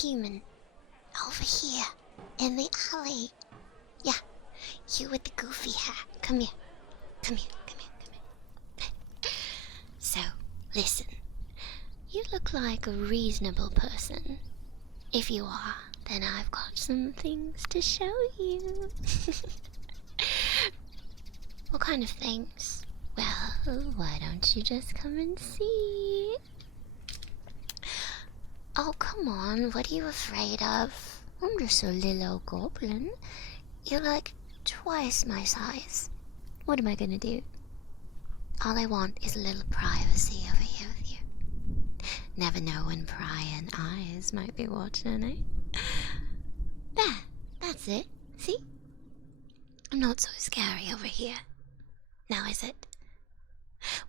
human. Over here. In the alley. Yeah. You with the goofy hat. Come here. Come here. Come here. Come here. So, listen. You look like a reasonable person. If you are, then I've got some things to show you. What kind of things? Well, why don't you just come and see? Oh, come on, what are you afraid of? I'm just a little old goblin. You're like twice my size. What am I gonna do? All I want is a little privacy over here with you. Never know when prying eyes might be watching, eh? There, that's it. See? I'm not so scary over here. Now is it?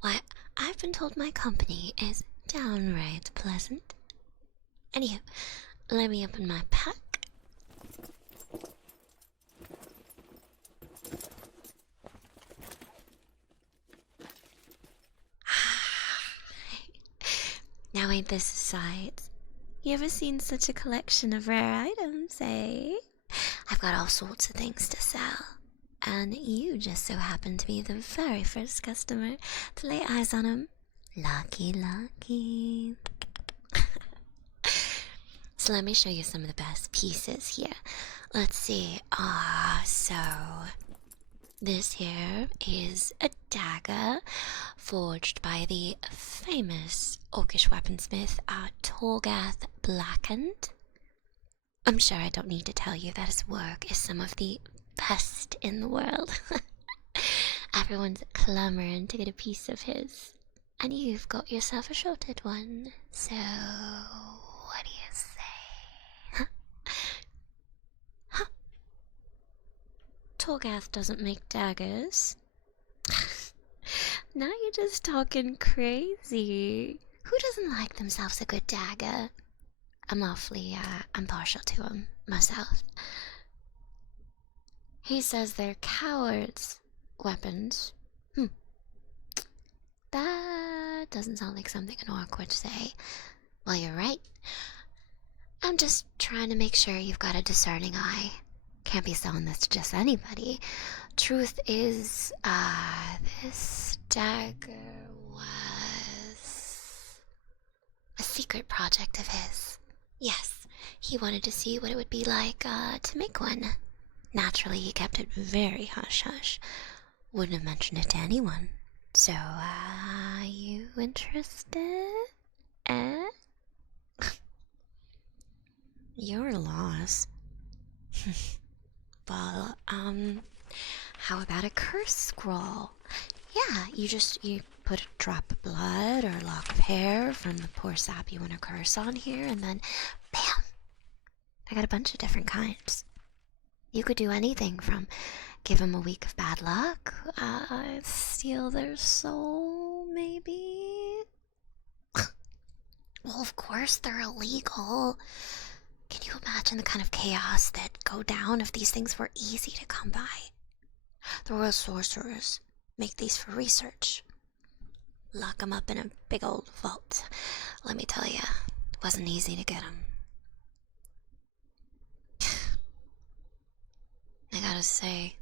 Why, I've been told my company is downright pleasant. Anywho, let me open my pack. Now ain't this a sight? You ever seen such a collection of rare items, eh? I've got all sorts of things to sell. And you just so happen to be the very first customer to lay eyes on them. Lucky, lucky. So let me show you some of the best pieces here. Let's see. So this here is a dagger forged by the famous Orcish weaponsmith Torgath Blackened. I'm sure I don't need to tell you that his work is some of the best in the world. Everyone's clamoring to get a piece of his, and you've got yourself a shorted one. So, what do you say? Huh? Huh? Torgath doesn't make daggers. Now you're just talking crazy. Who doesn't like themselves a good dagger? I'm partial to them myself. He says they're cowards' weapons. That doesn't sound like something an orc would say. Well, you're right. I'm just trying to make sure you've got a discerning eye. Can't be selling this to just anybody. Truth is, this dagger was a secret project of his. Yes, he wanted to see what it would be like, to make one. Naturally, he kept it very hush-hush. Wouldn't have mentioned it to anyone. So, you interested? Eh? Your loss. Well, how about a curse scroll? Yeah, you put a drop of blood or a lock of hair from the poor sap you want to curse on here, and then, bam! I got a bunch of different kinds. You could do anything from give them a week of bad luck, steal their soul, maybe? Well, of course they're illegal. Can you imagine the kind of chaos that'd go down if these things were easy to come by? The royal sorcerers make these for research. Lock them up in a big old vault. Let me tell you, it wasn't easy to get them. I gotta say,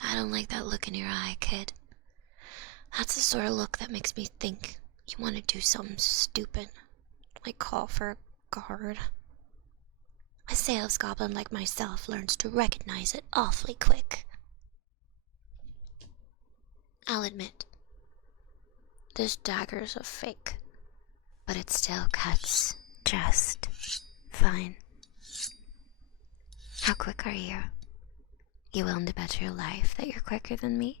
I don't like that look in your eye, kid. That's the sort of look that makes me think you want to do something stupid, like call for a guard. A sales goblin like myself learns to recognize it awfully quick. I'll admit, this dagger's a fake, but it still cuts just fine. How quick are you? You willing to bet your life that you're quicker than me?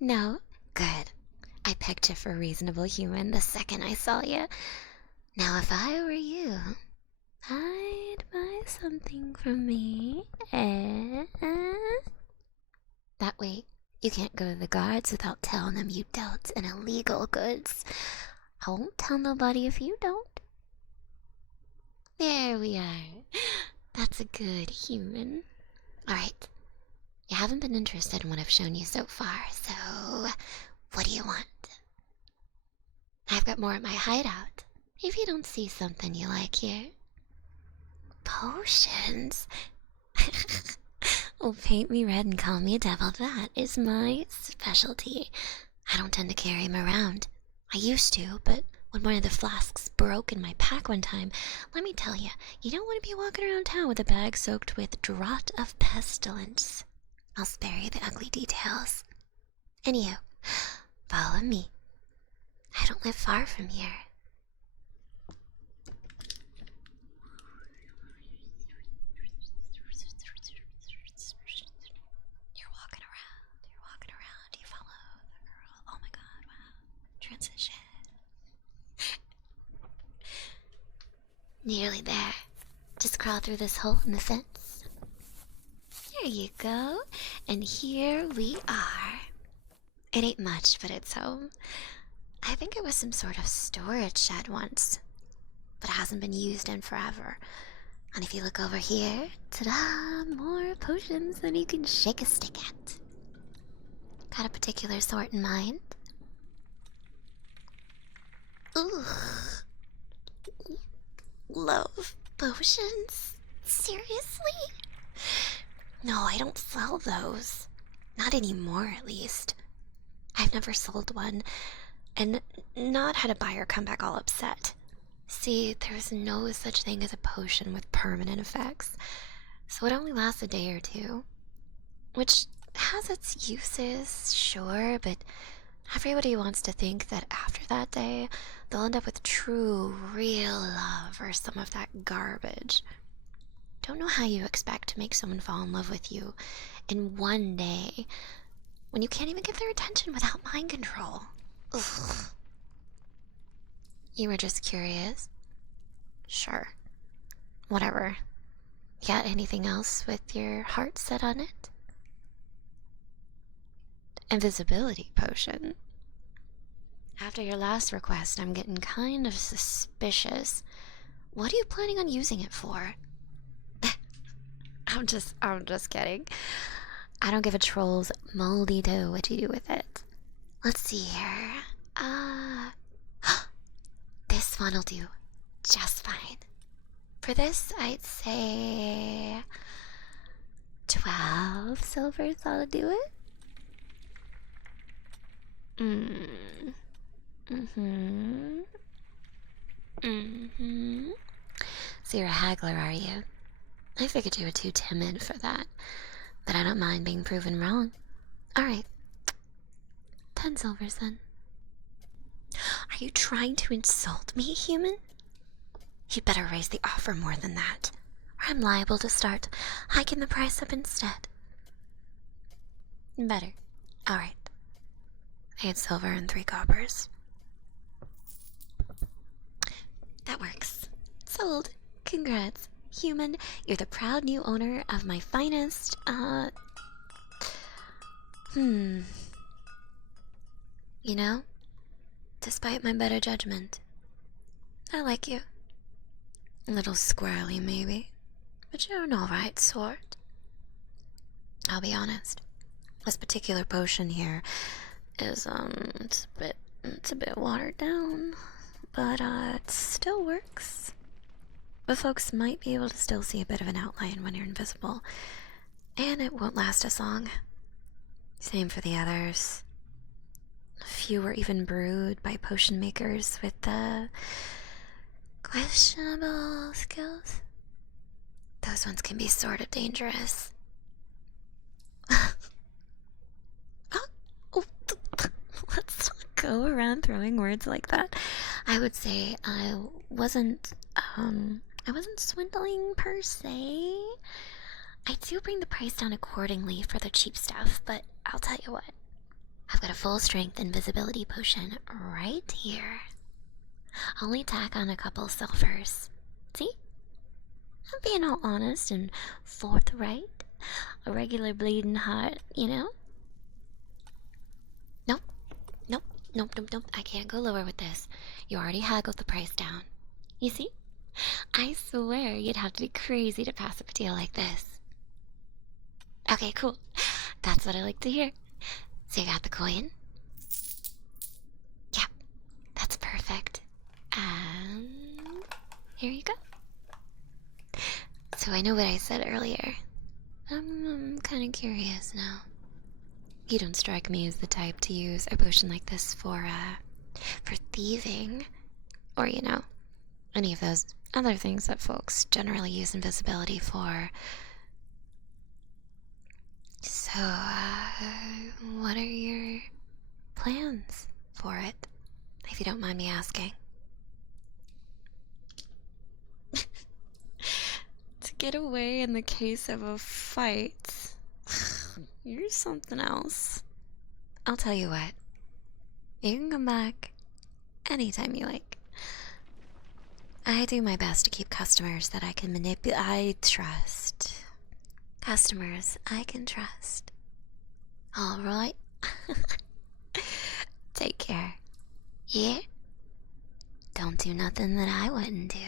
No? Good. I picked you for a reasonable human the second I saw you. Now if I were you, I'd buy something from me, eh? That way, you can't go to the guards without telling them you dealt in illegal goods. I won't tell nobody if you don't. There we are. That's a good human. Alright. You haven't been interested in what I've shown you so far, so what do you want? I've got more at my hideout. if you don't see something you like here. Potions? Oh, paint me red and call me a devil. That is my specialty. I don't tend to carry them around. I used to, but when one of the flasks broke in my pack one time, let me tell you, you don't want to be walking around town with a bag soaked with draught of pestilence. I'll spare you the ugly details. Anyhow, follow me. I don't live far from here. You're walking around, you follow the girl. Oh my god, wow. Transition. Nearly there. Just crawl through this hole in the fence. There you go. And here we are. It ain't much, but it's home. I think it was some sort of storage shed once, but it hasn't been used in forever. And if you look over here, ta-da! More potions than you can shake a stick at. Got a particular sort in mind? Ooh. Love potions? Seriously? No, I don't sell those. Not anymore, at least. I've never sold one, and not had a buyer come back all upset. See, there's no such thing as a potion with permanent effects, so it only lasts a day or two. Which has its uses, sure, but everybody wants to think that after that day, they'll end up with true, real love or some of that garbage. Don't know how you expect to make someone fall in love with you in one day when you can't even get their attention without mind control. Ugh. You were just curious? Sure. Whatever. Got anything else with your heart set on it? Invisibility potion. After your last request, I'm getting kind of suspicious. What are you planning on using it for? I'm just kidding. I don't give a troll's moldy toe what you do with it. Let's see here. This one'll do just fine. For this, I'd say 12 silvers ought to do it. So you're a haggler, are you? I figured you were too timid for that, but I don't mind being proven wrong. Alright. 10 silvers then. Are you trying to insult me, human? You better raise the offer more than that, or I'm liable to start hiking the price up instead. Better. Alright. 8 silver and 3 coppers. That works. Sold. Congrats. Human, you're the proud new owner of my finest, You know, despite my better judgment, I like you. A little squirrely, maybe, but you're an alright sort. I'll be honest, this particular potion here is, it's a bit watered down, but, it still works. But folks might be able to still see a bit of an outline when you're invisible, and it won't last as long. Same for the others. A few were even brewed by potion makers with questionable skills. Those ones can be sort of dangerous. Let's not go around throwing words like that. I would say I wasn't swindling per se. I do bring the price down accordingly for the cheap stuff, but I'll tell you what. I've got a full strength invisibility potion right here. Only tack on a couple silvers. See? I'm being all honest and forthright. A regular bleeding heart, you know? Nope. I can't go lower with this. You already haggled the price down. You see? I swear you'd have to be crazy to pass up a deal like this. Okay, cool. That's what I like to hear. So you got the coin? Yep, that's perfect. And Here you go. So I know what I said earlier. I'm kind of curious now. You don't strike me as the type to use a potion like this for thieving, or any of those other things that folks generally use invisibility for. So, what are your plans for it, if you don't mind me asking? To get away in the case of a fight. You're something else. I'll tell you what. You can come back anytime you like. I do my best to keep customers that I can manipulate. I trust. Customers I can trust. Alright? Take care. Yeah? Don't do nothing that I wouldn't do.